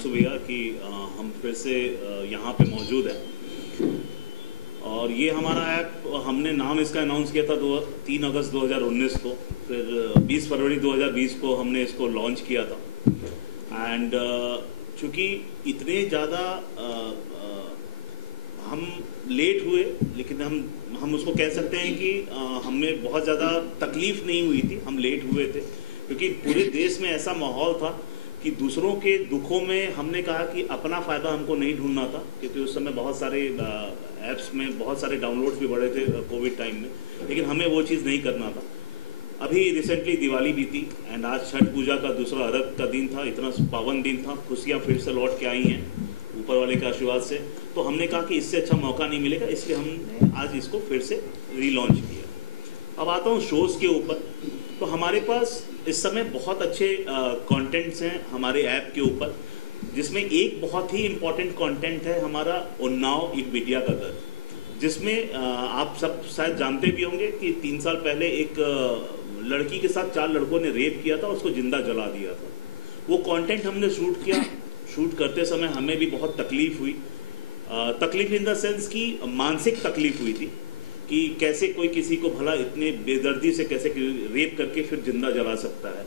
हिमांशु भैया कि हम फिर से यहाँ पे मौजूद हैं और ये हमारा ऐप हमने नाम इसका अनाउंस किया था 3 अगस्त 2019 को, फिर 20 फरवरी 2020 को हमने इसको लॉन्च किया था। एंड चूँकि इतने ज़्यादा हम लेट हुए, लेकिन हम उसको कह सकते हैं कि हमें बहुत ज़्यादा तकलीफ़ नहीं हुई थी, हम लेट हुए थे क्योंकि पूरे देश में ऐसा माहौल था कि दूसरों के दुखों में हमने कहा कि अपना फ़ायदा हमको नहीं ढूंढना था, क्योंकि उस समय बहुत सारे ऐप्स में बहुत सारे डाउनलोड्स भी बढ़े थे कोविड टाइम में, लेकिन हमें वो चीज़ नहीं करना था। अभी रिसेंटली दिवाली बीती एंड आज छठ पूजा का दूसरा अर्घ का दिन था, इतना पावन दिन था, खुशियाँ फिर से लौट के आई हैं ऊपर वाले के आशीर्वाद से। तो हमने कहा कि इससे अच्छा मौका नहीं मिलेगा, इसलिए हमने आज इसको फिर से रीलॉन्च किया। अब आता हूँ शोज़ के ऊपर। तो हमारे पास इस समय बहुत अच्छे कंटेंट्स हैं हमारे ऐप के ऊपर, जिसमें एक बहुत ही इम्पॉर्टेंट कंटेंट है हमारा उन्नाव एक बिटिया का दर्द, जिसमें आप सब शायद जानते भी होंगे कि 3 साल पहले एक लड़की के साथ 4 लड़कों ने रेप किया था, उसको जिंदा जला दिया था। वो कंटेंट हमने शूट किया। शूट करते समय हमें भी बहुत तकलीफ हुई, तकलीफ इन द सेंस कि मानसिक तकलीफ हुई थी कि कैसे कोई किसी को भला इतने बेदर्दी से कैसे रेप करके फिर जिंदा जला सकता है।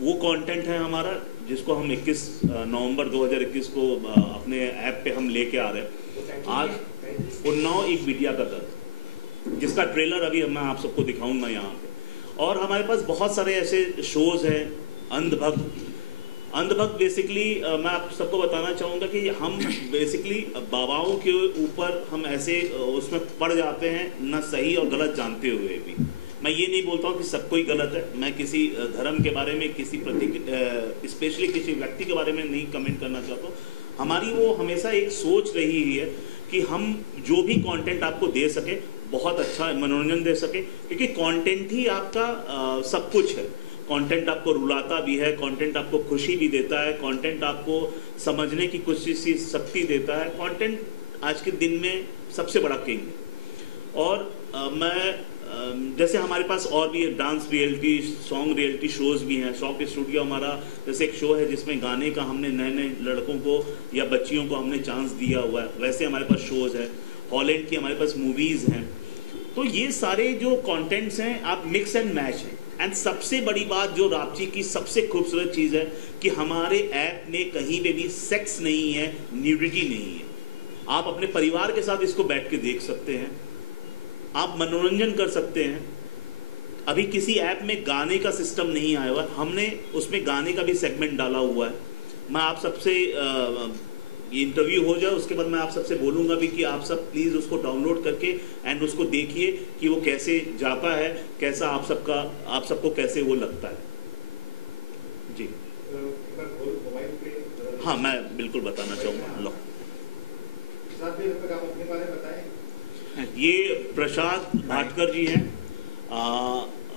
वो कंटेंट है हमारा, जिसको हम 21 नवंबर 2021 को अपने ऐप पे हम लेके आ रहे हैं। आज उन्नाव एक बिटिया का दर्द, जिसका ट्रेलर अभी मैं आप सबको दिखाऊंगा यहाँ पे। और हमारे पास बहुत सारे ऐसे शोज़ हैं। अंधभक्त बेसिकली मैं आप सबको बताना चाहूँगा कि हम बेसिकली बाबाओं के ऊपर हम ऐसे उसमें पड़ जाते हैं, ना सही और गलत जानते हुए भी। मैं ये नहीं बोलता हूँ कि सब कोई गलत है, मैं किसी धर्म के बारे में, किसी स्पेशली किसी व्यक्ति के बारे में नहीं कमेंट करना चाहता हूँ। हमारी वो हमेशा एक सोच रही है कि हम जो भी कंटेंट आपको दे सके, बहुत अच्छा मनोरंजन दे सके, क्योंकि कंटेंट ही आपका सब कुछ है। कंटेंट आपको रुलाता भी है, कंटेंट आपको खुशी भी देता है, कंटेंट आपको समझने की कुछ सी शक्ति देता है। कंटेंट आज के दिन में सबसे बड़ा किंग है। और मैं जैसे हमारे पास और भी dance reality, song reality shows भी हैं। शॉप स्टूडियो हमारा जैसे एक शो है जिसमें गाने का हमने नए नए लड़कों को या बच्चियों को हमने चांस दिया हुआ है, वैसे हमारे पास शोज़ है। हॉलैंड की हमारे पास मूवीज़ हैं। तो ये सारे जो कंटेंट्स हैं आप मिक्स एंड मैच हैं। एंड सबसे बड़ी बात जो रापची की सबसे खूबसूरत चीज़ है कि हमारे ऐप में कहीं पे भी सेक्स नहीं है, न्यूडिटी नहीं है। आप अपने परिवार के साथ इसको बैठ के देख सकते हैं, आप मनोरंजन कर सकते हैं। अभी किसी ऐप में गाने का सिस्टम नहीं आया हुआ, हमने उसमें गाने का भी सेगमेंट डाला हुआ है। मैं आप सबसे ये इंटरव्यू हो जाए उसके बाद मैं आप सबसे बोलूँगा भी कि आप सब प्लीज़ उसको डाउनलोड करके एंड उसको देखिए कि वो कैसे जाता है, कैसा आप सबको कैसे वो लगता है। जी हाँ, मैं बिल्कुल बताना चाहूँगा। लो ये प्रसाद भाटकर जी हैं।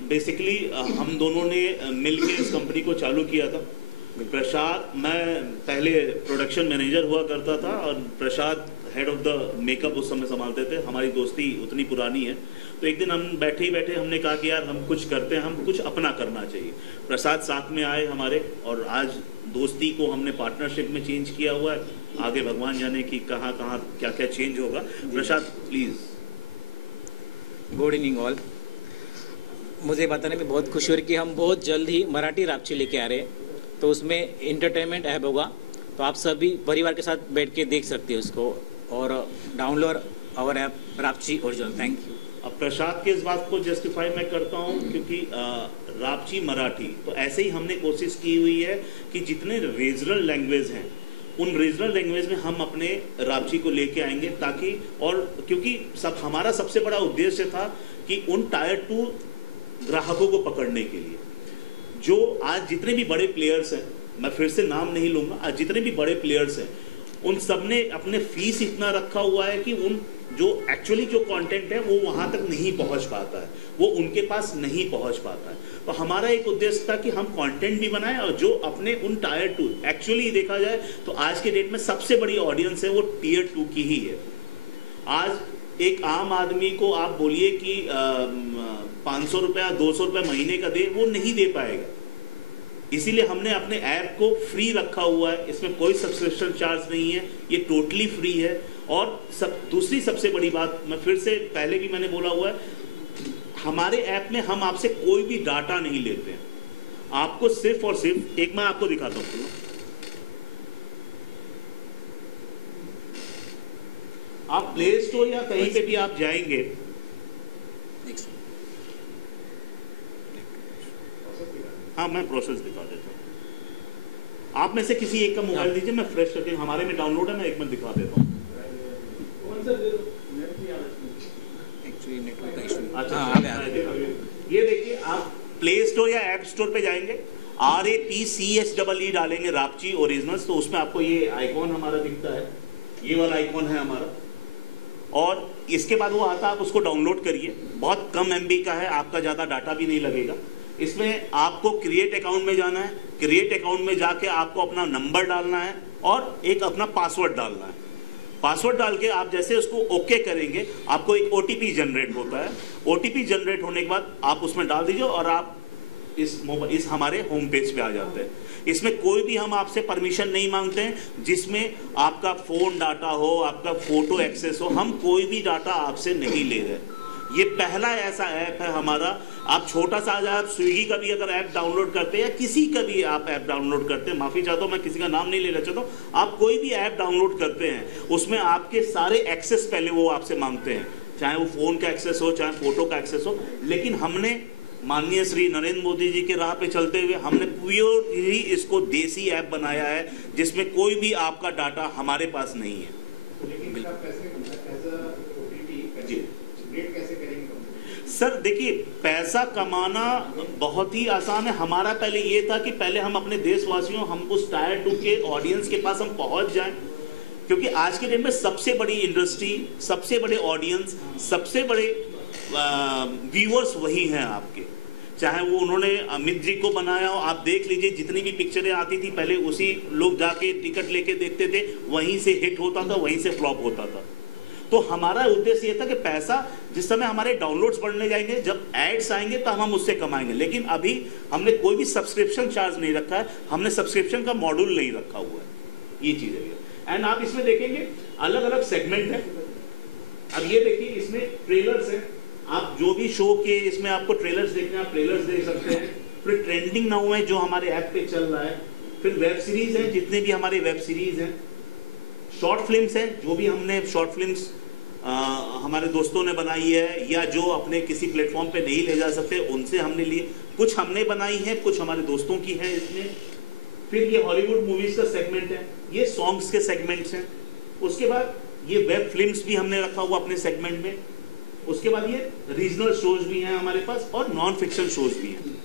बेसिकली हम दोनों ने मिलके इस कंपनी को चालू किया था। प्रसाद, मैं पहले प्रोडक्शन मैनेजर हुआ करता था और प्रसाद हेड ऑफ द मेकअप उस समय संभालते थे। हमारी दोस्ती उतनी पुरानी है। तो एक दिन हम बैठे ही बैठे हमने कहा कि यार हम कुछ करते हैं, हम कुछ अपना करना चाहिए। प्रसाद साथ में आए हमारे, और आज दोस्ती को हमने पार्टनरशिप में चेंज किया हुआ है। आगे भगवान जाने कि कहाँ कहाँ क्या क्या चेंज होगा। प्रसाद प्लीज़। Good evening all. मुझे बताने में बहुत खुशी हो रही कि हम बहुत जल्द ही मराठी रापची लेके आ रहे हैं। तो उसमें इंटरटेनमेंट ऐप होगा, तो आप सभी परिवार के साथ बैठ के देख सकते हैं उसको, और डाउनलोड आवर ऐप रापची ओरिजिनल। Thank you. अब प्रसाद के इस बात को जस्टिफाई मैं करता हूँ क्योंकि रापची मराठी, तो ऐसे ही हमने कोशिश की हुई है कि जितने रीजनल लैंग्वेज हैं उन रीजनल लैंग्वेज में हम अपने रापची को लेके आएंगे, ताकि और क्योंकि हमारा सबसे बड़ा उद्देश्य था कि उन टायर 2 ग्राहकों को पकड़ने के लिए, जो आज जितने भी बड़े प्लेयर्स हैं, मैं फिर से नाम नहीं लूँगा, आज जितने भी बड़े प्लेयर्स हैं उन सब ने अपने फीस इतना रखा हुआ है कि उन जो एक्चुअली जो कंटेंट है वो वहाँ तक नहीं पहुँच पाता है, वो उनके पास नहीं पहुँच पाता है। तो हमारा एक उद्देश्य था कि हम कंटेंट भी बनाएं और जो अपने उन टायर 2, एक्चुअली देखा जाए तो आज के डेट में सबसे बड़ी ऑडियंस है वो टियर 2 की ही है। आज एक आम आदमी को आप बोलिए कि 500 रुपया 200 रुपये महीने का दे, वो नहीं दे पाएगा। इसीलिए हमने अपने ऐप को फ्री रखा हुआ है, इसमें कोई सब्सक्रिप्शन चार्ज नहीं है, ये टोटली फ्री है। और दूसरी सबसे बड़ी बात, मैं फिर से पहले भी मैंने बोला हुआ है, हमारे ऐप में हम आपसे कोई भी डाटा नहीं लेते हैं, आपको सिर्फ और सिर्फ एक मैं आपको दिखाता हूँ, आप प्ले स्टोर या कहीं पे भी आप जाएंगे, हाँ मैं प्रोसेस दिखा देता हूँ। आप में से किसी एक का मोबाइल दीजिए, मैं फ्रेश करके, हमारे में डाउनलोड है, मैं एक मिनट दिखा देता हूँ। ये देखिए, आप प्ले स्टोर या ऐप स्टोर पे जाएंगे, RAPCHEE डालेंगे, रापची ओरिजिनल्स, तो उसमें आपको ये आइकॉन हमारा दिखता है, ये वाला आइकॉन है हमारा, और इसके बाद वो आता है, आप उसको डाउनलोड करिए। बहुत कम MB का है, आपका ज़्यादा डाटा भी नहीं लगेगा। इसमें आपको क्रिएट अकाउंट में जाना है, क्रिएट अकाउंट में जाके आपको अपना नंबर डालना है और एक अपना पासवर्ड डालना है। पासवर्ड डाल के आप जैसे उसको ओके करेंगे, आपको एक OTP जनरेट होता है। OTP जनरेट होने के बाद आप उसमें डाल दीजिए और आप इस हमारे होम पेज पे आ जाते हैं। इसमें कोई भी हम आपसे परमिशन नहीं मांगते हैं, जिसमें आपका फ़ोन डाटा हो, आपका फ़ोटो एक्सेस हो, हम कोई भी डाटा आपसे नहीं ले रहे। ये पहला ऐसा ऐप है हमारा। आप छोटा सा आप स्विगी का भी अगर ऐप डाउनलोड करते हैं या किसी का भी आप ऐप डाउनलोड करते हैं, माफ़ी चाहता हूँ मैं किसी का नाम नहीं लेना चाहता हूँ, आप कोई भी ऐप डाउनलोड करते हैं उसमें आपके सारे एक्सेस पहले वो आपसे मांगते हैं, चाहे वो फ़ोन का एक्सेस हो, चाहे फ़ोटो का एक्सेस हो। लेकिन हमने माननीय श्री नरेंद्र मोदी जी के राह पे चलते हुए हमने प्योर ही इसको देसी ऐप बनाया है, जिसमें कोई भी आपका डाटा हमारे पास नहीं है। सर देखिए, पैसा कमाना बहुत ही आसान है। हमारा पहले ये था कि पहले हम अपने देशवासियों, हम उस टायर 2 के ऑडियंस के पास हम पहुंच जाएं, क्योंकि आज के दिन में सबसे बड़ी इंडस्ट्री, सबसे बड़े ऑडियंस, सबसे बड़े व्यूअर्स वही हैं आपके। चाहे वो उन्होंने अमित जी को बनाया हो, आप देख लीजिए जितनी भी पिक्चरें आती थी पहले उसी लोग जाके टिकट लेके देखते थे, वहीं से हिट होता था, वहीं से फ्लॉप होता था। तो हमारा उद्देश्य ये था कि पैसा जिस समय हमारे डाउनलोड्स बढ़ने जाएंगे, जब एड्स आएंगे तो हम उससे कमाएंगे। लेकिन अभी हमने कोई भी सब्सक्रिप्शन चार्ज नहीं रखा है, हमने सब्सक्रिप्शन का मॉड्यूल नहीं रखा हुआ है, ये चीज़ है। एंड आप इसमें देखेंगे अलग अलग सेगमेंट है। अब ये देखिए, इसमें ट्रेलर्स है, आप जो भी शो के इसमें आपको ट्रेलर्स देखने, आप ट्रेलर्स देख सकते हैं। फिर ट्रेंडिंग नाउ है जो हमारे ऐप पे चल रहा है। फिर वेब सीरीज है, जितने भी हमारे वेब सीरीज हैं। शॉर्ट फिल्म्स हैं, जो भी हमने शॉर्ट फिल्म्स हमारे दोस्तों ने बनाई है या जो अपने किसी प्लेटफॉर्म पे नहीं ले जा सकते, उनसे हमने लिए, कुछ हमने बनाई है, कुछ हमारे दोस्तों की है इसमें। फिर ये हॉलीवुड मूवीज का सेगमेंट है, ये सॉन्ग्स के सेगमेंट्स हैं। उसके बाद ये वेब फिल्म्स भी हमने रखा हुआ अपने सेगमेंट में। उसके बाद ये रीजनल शोज भी हैं हमारे पास और नॉन फिक्शन शोज भी हैं।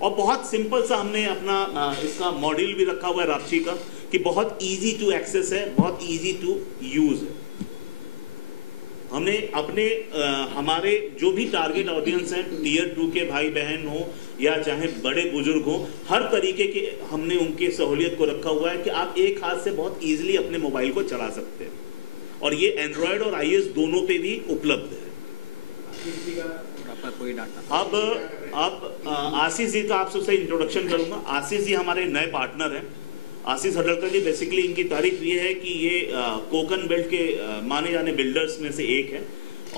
और बहुत सिंपल सा हमने अपना इसका मॉड्यूल भी रखा हुआ है रापची का, कि बहुत इजी टू एक्सेस है, बहुत इजी टू यूज है। हमने अपने हमारे जो भी टारगेट ऑडियंस हैं, टियर 2 के भाई बहन हो या चाहे बड़े बुजुर्ग हो, हर तरीके के हमने उनकी सहूलियत को रखा हुआ है कि आप एक हाथ से बहुत ईजिली अपने मोबाइल को चला सकते हैं। और ये एंड्रॉयड और iOS दोनों पे भी उपलब्ध है। कोई डाटा अब आशीष जी का आप सबसे इंट्रोडक्शन करूंगा। आशीष जी हमारे नए पार्टनर हैं। आशीष हडलकर जी, बेसिकली इनकी तारीफ ये है कि ये कोकन बेल्ट के माने जाने बिल्डर्स में से एक है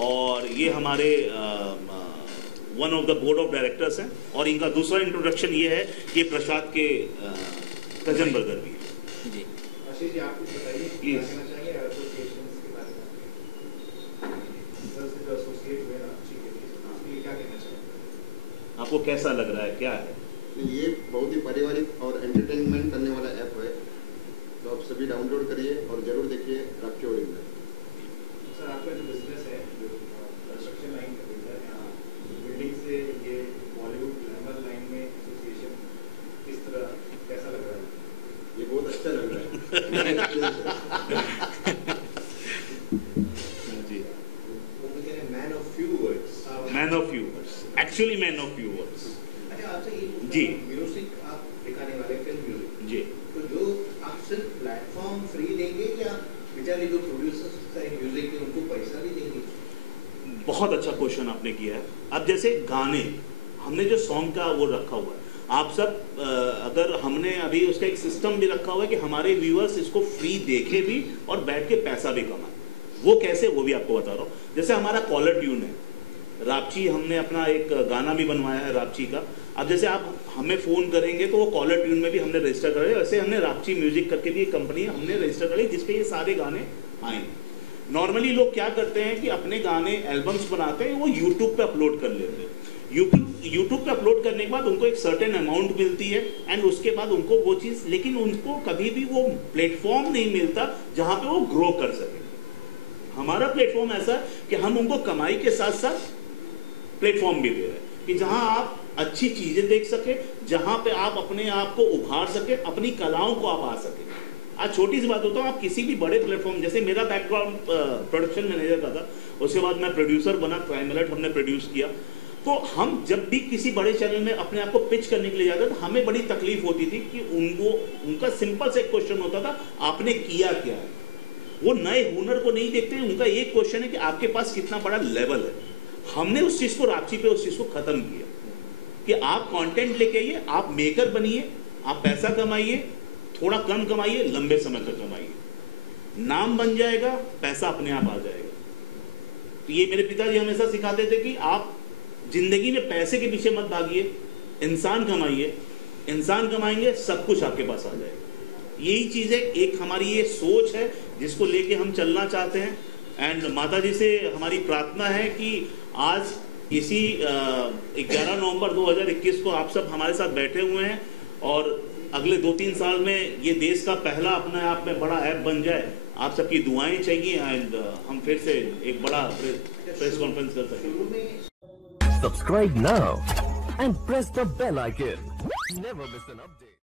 और ये हमारे one of the board of directors हैं। और इनका दूसरा इंट्रोडक्शन ये है कि प्रसाद के कजन ब्रदर भी हैं। जी आशीष जी, आप कुछ बताइए, क्या कहना चाहेंगे एसोसिएशंस के बारे में? सर से जो एसोसिएट हुए रापची के लिए, आपके लिए क्या कहना चाहेंगे? आपको कैसा लग रहा है, क्या है? ये बहुत ही पारिवारिक और एंटरटेनमेंट करने वाला ऐप है, तो आप सभी डाउनलोड करिए और जरूर देखिए रापची ओरिजिनल। सर, आपका जो बिजनेस है, जो कंस्ट्रक्शन लाइन का बिजनेस है, बिल्डिंग से ये बॉलीवुड ग्लैमर लाइन में एसोसिएशन किस तरह, कैसा लग रहा है? ये बहुत अच्छा लग रहा है। जी, man of few words, man of few words, actually man of few words. जी म्यूजिक आप दिखाने वाले, फिल्म म्यूजिक जी, तो जो आप सिर्फ प्लेटफॉर्म फ्री देंगे या बेचारे जो प्रोड्यूसर्स हैं म्यूजिक के उनको पैसा भी देंगे? बहुत अच्छा क्वेश्चन आपने किया है। अब जैसे गाने, हमने जो सॉन्ग का वो रखा हुआ है, आप सब अगर हमने अभी उसका एक सिस्टम भी रखा हुआ है कि हमारे व्यूअर्स इसको फ्री देखे भी और बैठ के पैसा भी कमाए। वो कैसे, वो भी आपको बता रहा हूँ। जैसे हमारा कॉलर ट्यून है, रापची, हमने अपना एक गाना भी बनवाया है रापची का। अब जैसे आप हमें फ़ोन करेंगे तो वो कॉलर ट्यून में भी हमने रजिस्टर करे, वैसे हमने रापची म्यूजिक करके भी एक कंपनी हमने रजिस्टर करी जिसपे ये सारे गाने आए। नॉर्मली लोग क्या करते हैं कि अपने गाने एल्बम्स बनाते हैं, वो यूट्यूब पे अपलोड कर लेते हैं। यूट्यूब पे अपलोड करने के बाद उनको एक सर्टेन अमाउंट मिलती है एंड उसके बाद उनको वो चीज़, लेकिन उनको कभी भी वो प्लेटफॉर्म नहीं मिलता जहाँ पे वो ग्रो कर सके। हमारा प्लेटफॉर्म ऐसा है कि हम उनको कमाई के साथ साथ प्लेटफॉर्म भी दे रहे हैं कि जहाँ आप अच्छी चीज़ें देख सके, जहाँ पे आप अपने आप को उभार सके, अपनी कलाओं को आप आ सके। आज छोटी सी बात होता है, आप किसी भी बड़े प्लेटफॉर्म, जैसे मेरा बैकग्राउंड प्रोडक्शन मैनेजर का था, उसके बाद मैं प्रोड्यूसर बना, क्राइम अलर्ट हमने प्रोड्यूस किया। तो हम जब भी किसी बड़े चैनल में अपने आप को पिच करने के लिए जाते तो हमें बड़ी तकलीफ होती थी कि उनका सिंपल से एक क्वेश्चन होता था, आपने किया क्या है। वो नए हुनर को नहीं देखते, उनका एक क्वेश्चन है कि आपके पास कितना बड़ा लेवल है। हमने उस चीज़ को रापची पे उस चीज़ को ख़त्म किया कि आप कंटेंट लेके आइए, आप मेकर बनिए, आप पैसा कमाइए, थोड़ा कम कमाइए, लंबे समय तक कमाइए, नाम बन जाएगा, पैसा अपने आप आ जाएगा। तो ये मेरे पिताजी हमेशा सिखाते थे कि आप जिंदगी में पैसे के पीछे मत भागिए, इंसान कमाइए, इंसान कमाएंगे सब कुछ आपके पास आ जाएगा। यही चीज़ है, एक हमारी ये सोच है जिसको लेके हम चलना चाहते हैं। एंड माता जी से हमारी प्रार्थना है कि आज इसी 11 नवंबर 2021 को आप सब हमारे साथ बैठे हुए हैं और अगले 2-3 साल में ये देश का पहला अपने आप में बड़ा ऐप बन जाए। आप सबकी दुआएं चाहिए एंड हम फिर से एक बड़ा प्रेस कॉन्फ्रेंस कर सकें। Subscribe now and press the bell icon. Never miss an update.